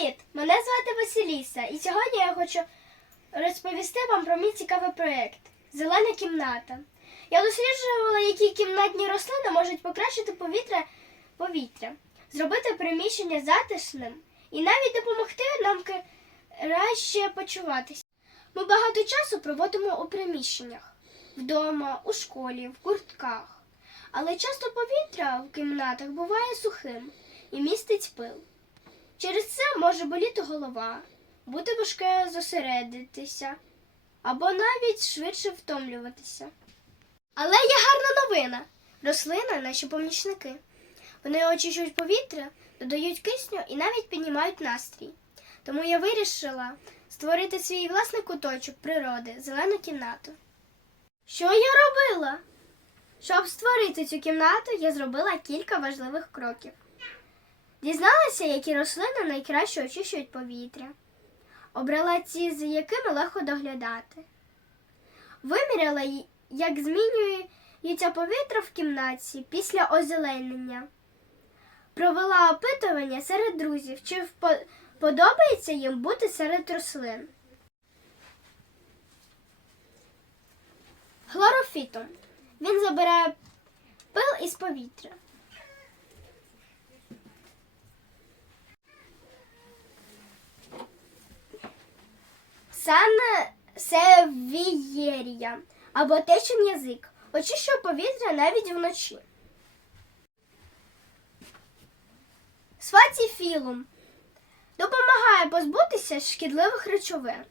Привіт! Мене звати Василіса, і сьогодні я хочу розповісти вам про мій цікавий проєкт Зелена кімната. Я досліджувала, які кімнатні рослини можуть покращити повітря, повітря зробити приміщення затишним і навіть допомогти нам краще почуватися. Ми багато часу проводимо у приміщеннях вдома, у школі, в куртках. Але часто повітря в кімнатах буває сухим і містить пил. Через це може боліти голова, бути важке зосередитися або навіть швидше втомлюватися. Але є гарна новина рослини наші помічники. Вони очищують повітря, додають кисню і навіть піднімають настрій. Тому я вирішила створити свій власний куточок природи, зелену кімнату. Що я робила? Щоб створити цю кімнату, я зробила кілька важливих кроків. Дізналася, які рослини найкраще очищують повітря, обрала ці, з якими легко доглядати, виміряла, як змінюється повітря в кімнаті після озеленення, провела опитування серед друзів, чи подобається їм бути серед рослин. Хлорофітом. Він забирає пил із повітря. саме севієрія або течен язик, очищує повітря навіть вночі. Сваціфілум допомагає позбутися шкідливих речовин.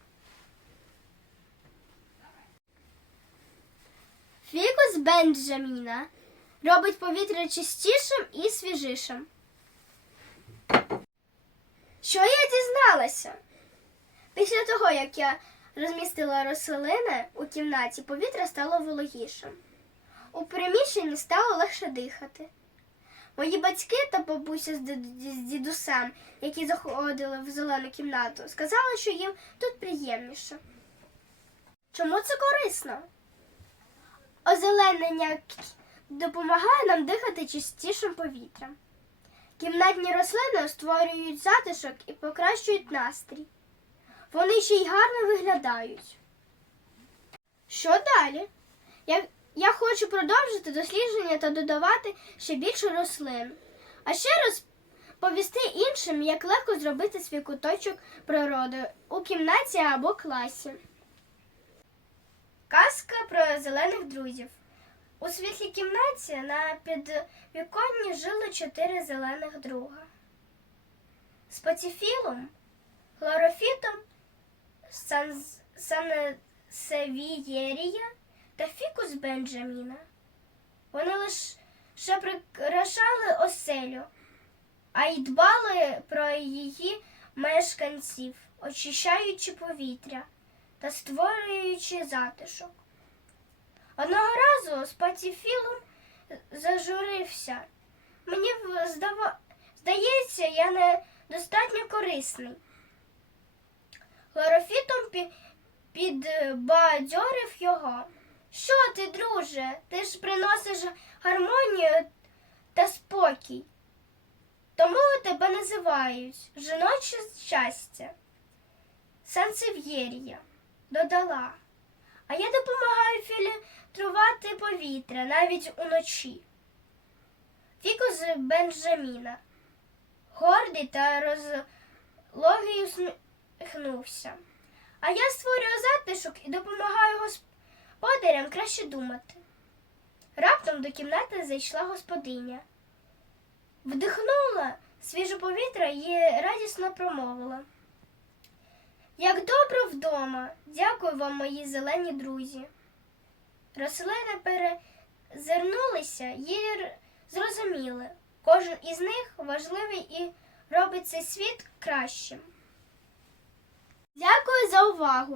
Фікус Бенджаміна робить повітря чистішим і свіжішим. Що я дізналася? Після того, як я розмістила рослини у кімнаті, повітря стало вологішим. У приміщенні стало легше дихати. Мої батьки та бабуся з дідусем, які заходили в зелену кімнату, сказали, що їм тут приємніше. Чому це корисно? Озеленення допомагає нам дихати чистішим повітрям. Кімнатні рослини створюють затишок і покращують настрій. Вони ще й гарно виглядають. Що далі? Я я хочу продовжити дослідження та додавати ще більше рослин, а ще раз повісти іншим, як легко зробити свій куточок природи у кімнаті або класі. Казка про зелених друзів. У світлій кімнаті на підвіконні жили чотири зелених друга. З патіфілом, хлорофітом Сансевієрія та Фікус Бенджаміна. Вони лише прикрашали оселю, а й дбали про її мешканців, очищаючи повітря та створюючи затишок. Одного разу з паціфілом зажурився. Мені здава... здається, я недостатньо корисний. Хлорофітом підбадьорив його. Що ти, друже? Ти ж приносиш гармонію та спокій. Тому тебе називають жіноче щастя. Сансев'єрія додала. А я допомагаю фільтрувати повітря навіть уночі. Фіко з Бенджаміна, гордий та розлогий усміхнений посміхнувся. А я створюю затишок і допомагаю господарям краще думати. Раптом до кімнати зайшла господиня. Вдихнула свіже повітря і радісно промовила. Як добре вдома, дякую вам, мої зелені друзі. Рослини перезирнулися і зрозуміли, кожен із них важливий і робить цей світ кращим. Já coisou o vácuo.